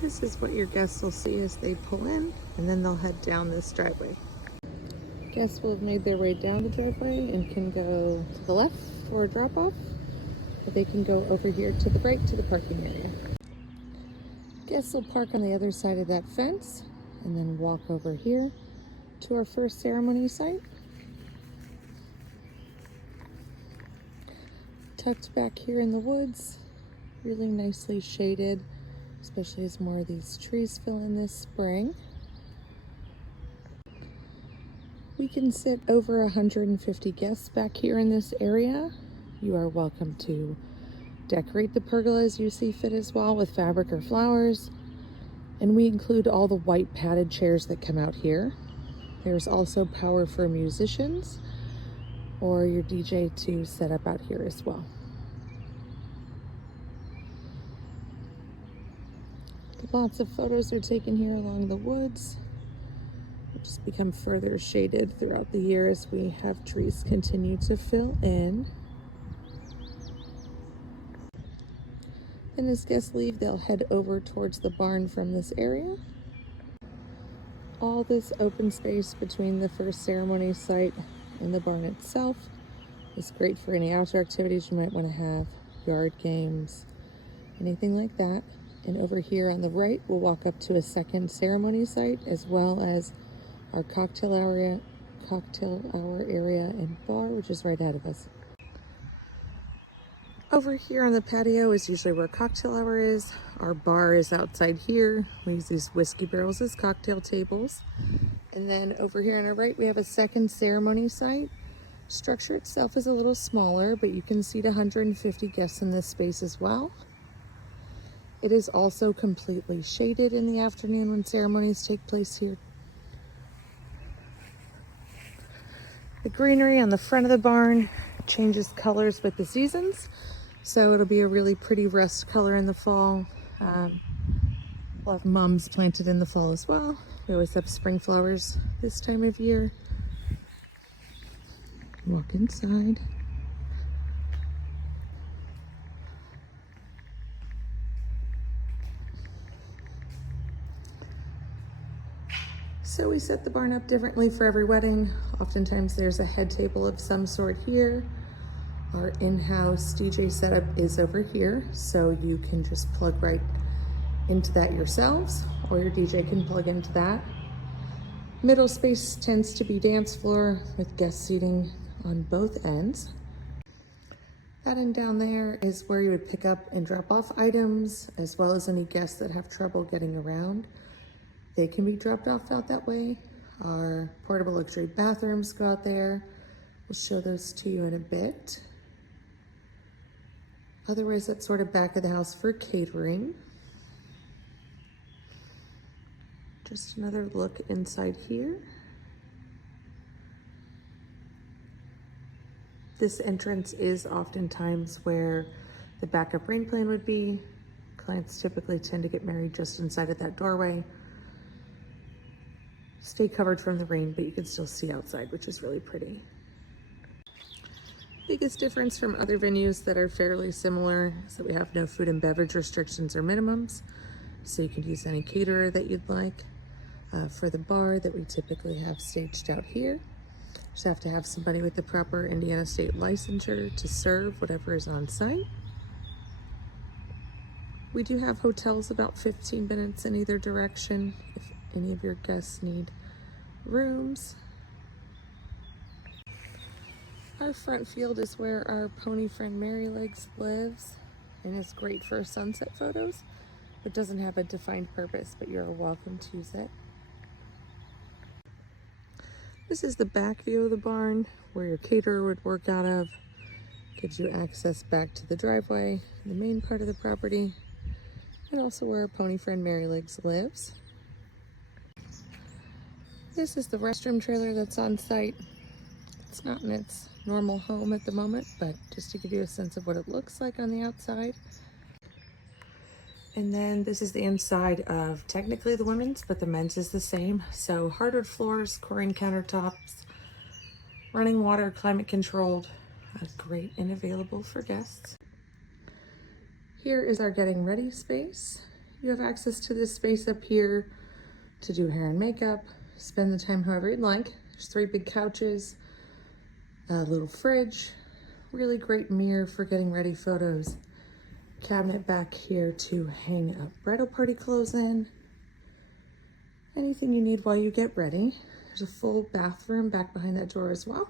This is what your guests will see as they pull in, and then they'll head down this driveway. Guests will have made their way down the driveway and can go to the left for a drop off, or they can go over here to the right to the parking area. Guests will park on the other side of that fence and then walk over here to our first ceremony site. Tucked back here in the woods, really nicely shaded, especially as more of these trees fill in this spring. We can sit over 150 guests back here in this area. You are welcome to decorate the pergola as you see fit as well with fabric or flowers. And we include all the white padded chairs that come out here. There's also power for musicians or your DJ to set up out here as well. Lots of photos are taken here along the woods, which just become further shaded throughout the year as we have trees continue to fill in. And as guests leave, they'll head over towards the barn from this area. All this open space between the first ceremony site and the barn itself is great for any outdoor activities you might want to have, yard games, anything like that. And over here on the right, we'll walk up to a second ceremony site as well as our cocktail hour area and bar, which is right ahead of us. Over here on the patio is usually where cocktail hour is. Our bar is outside here. We use these whiskey barrels as cocktail tables. And then over here on our right, we have a second ceremony site. Structure itself is a little smaller, but you can seat 150 guests in this space as well. It is also completely shaded in the afternoon when ceremonies take place here. The greenery on the front of the barn changes colors with the seasons. So it'll be a really pretty rust color in the fall. We'll have mums planted in the fall as well. We always have spring flowers this time of year. Walk inside. So we set the barn up differently for every wedding. Oftentimes there's a head table of some sort here. Our in-house DJ setup is over here, so you can just plug right into that yourselves, or your DJ can plug into that. Middle space tends to be dance floor with guest seating on both ends. That end down there is where you would pick up and drop off items, as well as any guests that have trouble getting around. They can be dropped off out that way. Our portable luxury bathrooms go out there. We'll show those to you in a bit. Otherwise, that's sort of back of the house for catering. Just another look inside here. This entrance is oftentimes where the backup rain plan would be. Clients typically tend to get married just inside of that doorway. Stay covered from the rain, but you can still see outside, which is really pretty. Biggest difference from other venues that are fairly similar is that we have no food and beverage restrictions or minimums, so you can use any caterer that you'd like. For the bar that we typically have staged out here, just have to have somebody with the proper Indiana state licensure to serve whatever is on site. We do have hotels about 15 minutes in either direction if any of your guests need rooms. Our front field is where our pony friend Mary Legs lives, and it's great for sunset photos. It doesn't have a defined purpose, but you're welcome to use it. This is the back view of the barn where your caterer would work out of. Gives you access back to the driveway, the main part of the property, and also where our pony friend Mary Legs lives. This is the restroom trailer that's on site. It's not in its normal home at the moment, but just to give you a sense of what it looks like on the outside. And then this is the inside of technically the women's, but the men's is the same. So hardwood floors, chlorine countertops, running water, climate controlled, great and available for guests. Here is our getting ready space. you have access to this space up here to do hair and makeup, spend the time however you'd like. There's 3 big couches, a little fridge, really great mirror for getting ready photos, cabinet back here to hang up bridal party clothes in, anything you need while you get ready. There's a full bathroom back behind that door as well.